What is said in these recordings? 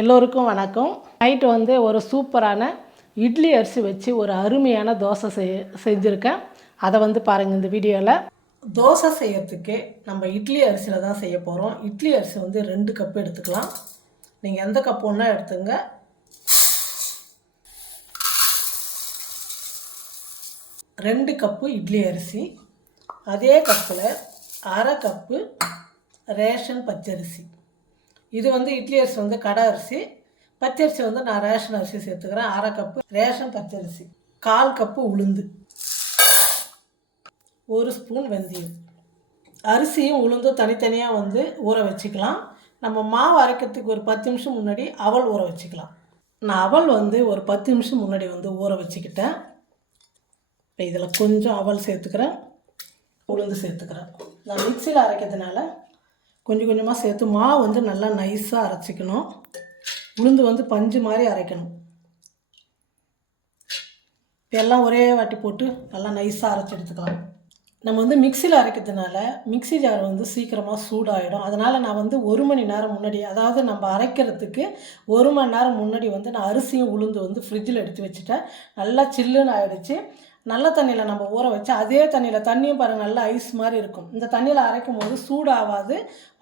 எல்லோருக்கும் வணக்கம். நைட்டு வந்து ஒரு சூப்பரான இட்லி அரிசி வச்சு ஒரு அருமையான தோசை செஞ்சுருக்கேன். அதை வந்து பாருங்கள் இந்த வீடியோவில். தோசை செய்யறதுக்கு நம்ம இட்லி அரிசியில் தான் செய்ய போகிறோம். இட்லி அரிசி வந்து 2 கப்பு எடுத்துக்கலாம். நீங்கள் எந்த கப்பு ஒன்றா எடுத்துங்க. ரெண்டு கப்பு இட்லி அரிசி, அதே கப்பில் 1/2 கப்பு ரேஷன் பச்சரிசி. இது வந்து இட்லி அரிசி வந்து கடை அரிசி, பச்சரிசி வந்து நான் ரேஷன் அரிசி சேர்த்துக்கிறேன். 1/2 கப்பு ரேஷன் பச்சரிசி, 1/4 கப்பு உளுந்து, 1 ஸ்பூன் வெந்தயம். அரிசியும் உளுந்தும் தனித்தனியாக வந்து ஊற வச்சுக்கலாம். நம்ம மாவு அரைக்கிறதுக்கு ஒரு 10 நிமிஷம் முன்னாடி அவல் ஊற வச்சுக்கலாம். நான் அவல் வந்து ஒரு 10 நிமிஷம் முன்னாடி வந்து ஊற வச்சுக்கிட்டேன். இப்போ இதில் கொஞ்சம் அவல் சேர்த்துக்கிறேன், உளுந்து சேர்த்துக்கிறேன். நான் மிக்சியில் அரைக்கிறதுனால கொஞ்சம் கொஞ்சமாக சேர்த்து மாவு வந்து நல்லா நைஸாக அரைச்சிக்கணும். உளுந்து வந்து பஞ்சு மாதிரி அரைக்கணும். எல்லாம் ஒரே வாட்டி போட்டு நல்லா நைஸாக அரைச்சி எடுத்துக்கலாம். நம்ம வந்து மிக்சியில் அரைக்கிறதுனால மிக்சி ஜார் வந்து சீக்கிரமாக சூடாகிடும். அதனால் நான் வந்து 1 மணி நேரம் முன்னாடி, அதாவது நம்ம அரைக்கிறதுக்கு 1 மணி நேரம் முன்னாடி வந்து நான் அரிசியும் உளுந்து வந்து ஃப்ரிட்ஜில் எடுத்து வச்சுட்டேன். நல்லா சில்லுன்னு ஆகிடுச்சு. நல்ல தண்ணியில் நம்ம ஊற வச்சு, அதே தண்ணியில், தண்ணியும் பாருங்கள் நல்லா ஐஸ் மாதிரி இருக்கும். இந்த தண்ணியில் அரைக்கும் போது சூடாகாது,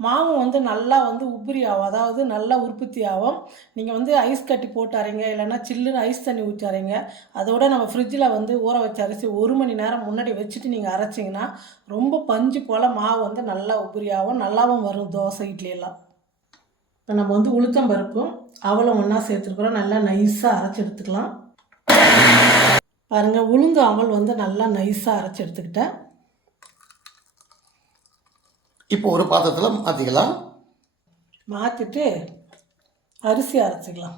மாவும் வந்து நல்லா வந்து உபரி ஆகும், அதாவது நல்லா உற்பத்தி ஆகும். நீங்கள் வந்து ஐஸ் கட்டி போட்டு அரைங்க, இல்லைன்னா சில்லுன்னு ஐஸ் தண்ணி ஊற்றி அரைங்க. அதோட நம்ம ஃப்ரிட்ஜில் வந்து ஊற வச்ச அரிசி 1 மணி நேரம் முன்னாடி வச்சுட்டு நீங்கள் அரைச்சிங்கன்னா ரொம்ப பஞ்சு போல் மாவு வந்து நல்லா உபரி ஆகும், நல்லாவும் வரும் தோசை இட்லியெல்லாம். இப்போ நம்ம வந்து உளுத்தம்பருப்பும் அவலும் ஒன்றா சேர்த்துருக்குறோம். நல்லா நைஸாக அரைச்சி எடுத்துக்கலாம். பாருங்கள், உளுந்து அவல் வந்து நல்லா நைஸாக அரைச்சி எடுத்துக்கிட்டேன். இப்போ ஒரு பாத்திரத்தில் மாற்றிக்கலாம். மாற்றிட்டு அரிசி அரைச்சிக்கலாம்.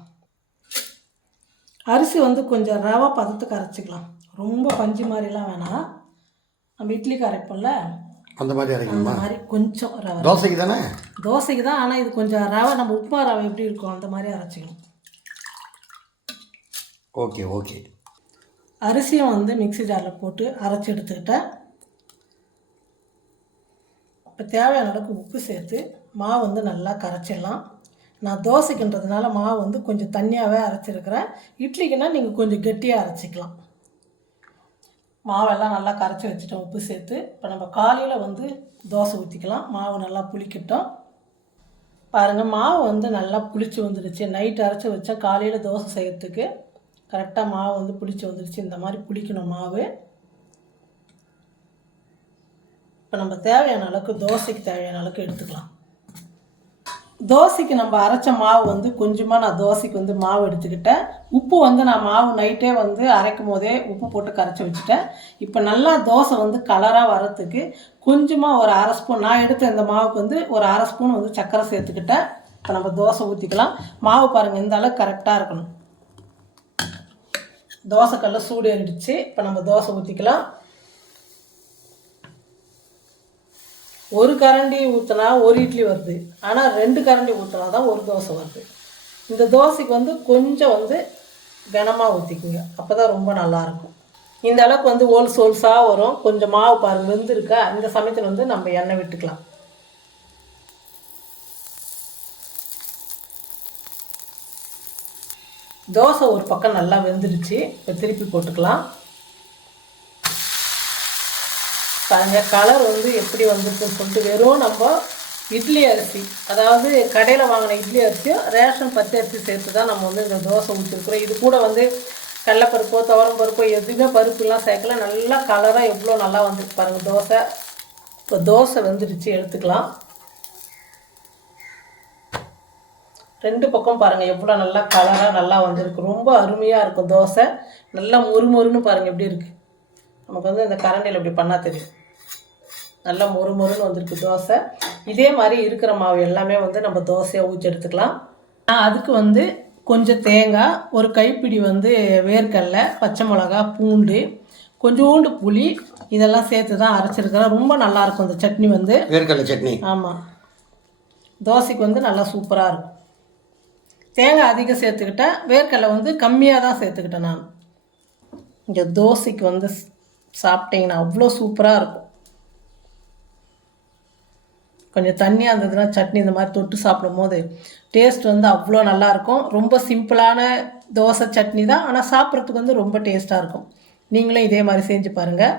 அரிசி வந்து கொஞ்சம் ரவை பதத்துக்கு அரைச்சிக்கலாம். ரொம்ப பஞ்சு மாதிரிலாம் வேணாம். நம்ம இட்லிக்கு அரைப்போம்ல அந்த மாதிரி அரைக்கணுமா? அந்த மாதிரி கொஞ்சம் ரவை. தோசைக்கு தானே? தோசைக்கு தான். ஆனால் இது கொஞ்சம் ரவை, நம்ம உப்புமா ரவை எப்படி இருக்கும் அந்த மாதிரி அரைச்சிக்கணும். Okay okay. அரிசியும் வந்து மிக்சி ஜாரில் போட்டு அரைச்சி எடுத்துக்கிட்டேன். இப்போ தேவையான அளவுக்கு உப்பு சேர்த்து மாவு வந்து நல்லா கரைச்சிடலாம். நான் தோசைக்குன்றதுனால மாவு வந்து கொஞ்சம் தண்ணியாகவே அரைச்சிருக்கிறேன். இட்லிக்குன்னா நீங்கள் கொஞ்சம் கெட்டியாக அரைச்சிக்கலாம். மாவெல்லாம் நல்லா கரைச்சி வச்சுட்டோம் உப்பு சேர்த்து. இப்போ நம்ம காலையில் வந்து தோசை ஊற்றிக்கலாம். மாவு நல்லா புளிக்கட்டும். பாருங்கள், மாவு வந்து நல்லா புளிச்சு வந்துடுச்சு. நைட்டு அரைச்சி வச்சா காலையில் தோசை செய்யறதுக்கு கரெக்டாக மாவு வந்து புளிச்சு வந்துடுச்சு. இந்த மாதிரி புளிக்கணும் மாவு. இப்போ நம்ம தேவையான அளவுக்கு, தோசைக்கு தேவையான அளவுக்கு எடுத்துக்கலாம். தோசைக்கு நம்ம அரைச்ச மாவு வந்து கொஞ்சமாக நான் தோசைக்கு வந்து மாவு எடுத்துக்கிட்டேன். உப்பு வந்து நான் மாவு நைட்டே வந்து அரைக்கும் போதே உப்பு போட்டு கரைச்சி வச்சுட்டேன். இப்போ நல்லா தோசை வந்து கலராக வரத்துக்கு கொஞ்சமாக ஒரு 1/2 ஸ்பூன், நான் எடுத்த இந்த மாவுக்கு வந்து ஒரு 1/2 ஸ்பூன் வந்து சர்க்கரை சேர்த்துக்கிட்டேன். இப்போ நம்ம தோசை ஊற்றிக்கலாம். மாவு பாருங்கள், இந்த அளவுக்கு கரெக்டாக இருக்கணும். தோசைக்கல்ல சூடு ஏறிடுச்சு. இப்போ நம்ம தோசை ஊற்றிக்கலாம். 1 கரண்டி ஊற்றினா 1 இட்லி வருது, ஆனால் 2 கரண்டி ஊற்றினா தான் 1 தோசை வருது. இந்த தோசைக்கு வந்து கொஞ்சம் வந்து கனமாக ஊற்றிக்குங்க, அப்போ தான் ரொம்ப நல்லாயிருக்கும். இந்த அளவுக்கு வந்து ஹோல்ஸாக வரும். கொஞ்சம் மாவு பாருங்கள் வெந்திருக்கா. இந்த சமயத்தில் வந்து நம்ம எண்ணெய் விட்டுக்கலாம். தோசை ஒரு பக்கம் நல்லா வெந்துடுச்சு. இப்போ திருப்பி போட்டுக்கலாம். பாருங்கள், கலர் வந்து எப்படி வந்துருக்குன்னு சொல்லிட்டு. வெறும் நம்ம இட்லி அரிசி, அதாவது கடையில் வாங்கின இட்லி அரிசியும் ரேஷன் பச்சரிசி சேர்த்து தான் நம்ம வந்து இந்த தோசை ஊற்றிருக்கிறோம். இது கூட வந்து கடலைப்பருப்போ துவரம் பருப்போ எதுவுமே பருப்புலாம் சேர்க்கல. நல்லா கலராக எவ்வளோ நல்லா வந்துருக்கு பாருங்கள் தோசை. இப்போ தோசை வெந்துடுச்சு, எடுத்துக்கலாம். 2 பக்கம் பாருங்கள் எவ்வளோ நல்லா கலராக நல்லா வந்திருக்கு. ரொம்ப அருமையாக இருக்கும் தோசை. நல்லா மொறுமொறுன்னு பாருங்கள் எப்படி இருக்குது. நமக்கு வந்து இந்த கரண்டியில் இப்படி பண்ணால் தெரியும். நல்லா மொறுமொறுன்னு வந்திருக்கு தோசை. இதே மாதிரி இருக்கிற மாவு எல்லாமே வந்து நம்ம தோசையாக ஊற்றி எடுத்துக்கலாம். அதுக்கு வந்து கொஞ்சம் தேங்காய், ஒரு கைப்பிடி வந்து வேர்க்கடலை, பச்சை மிளகா, பூண்டு, கொஞ்சோண்டு புளி, இதெல்லாம் சேர்த்து தான் அரைச்சிருக்கிறேன். ரொம்ப நல்லாயிருக்கும் இந்த சட்னி வந்து. வேர்க்கடலை சட்னி. ஆமாம், தோசைக்கு வந்து நல்லா சூப்பராக இருக்கும். தேங்காய் அதிகம் சேர்த்துக்கிட்டேன், வேர்க்கடலை வந்து கம்மியாக தான் சேர்த்துக்கிட்டேன் நான். இங்கே தோசைக்கு வந்து சாப்பிட்டிங்கன்னா அவ்வளோ சூப்பராக இருக்கும். கொஞ்சம் தண்ணியாக இருந்ததுன்னா சட்னி இந்த மாதிரி தொட்டு சாப்பிடும் போது டேஸ்ட் வந்து அவ்வளோ நல்லாயிருக்கும். ரொம்ப சிம்பிளான தோசை சட்னி தான், ஆனால் சாப்பிட்றதுக்கு வந்து ரொம்ப டேஸ்ட்டாக இருக்கும். நீங்களும் இதே மாதிரி செஞ்சு பாருங்கள்.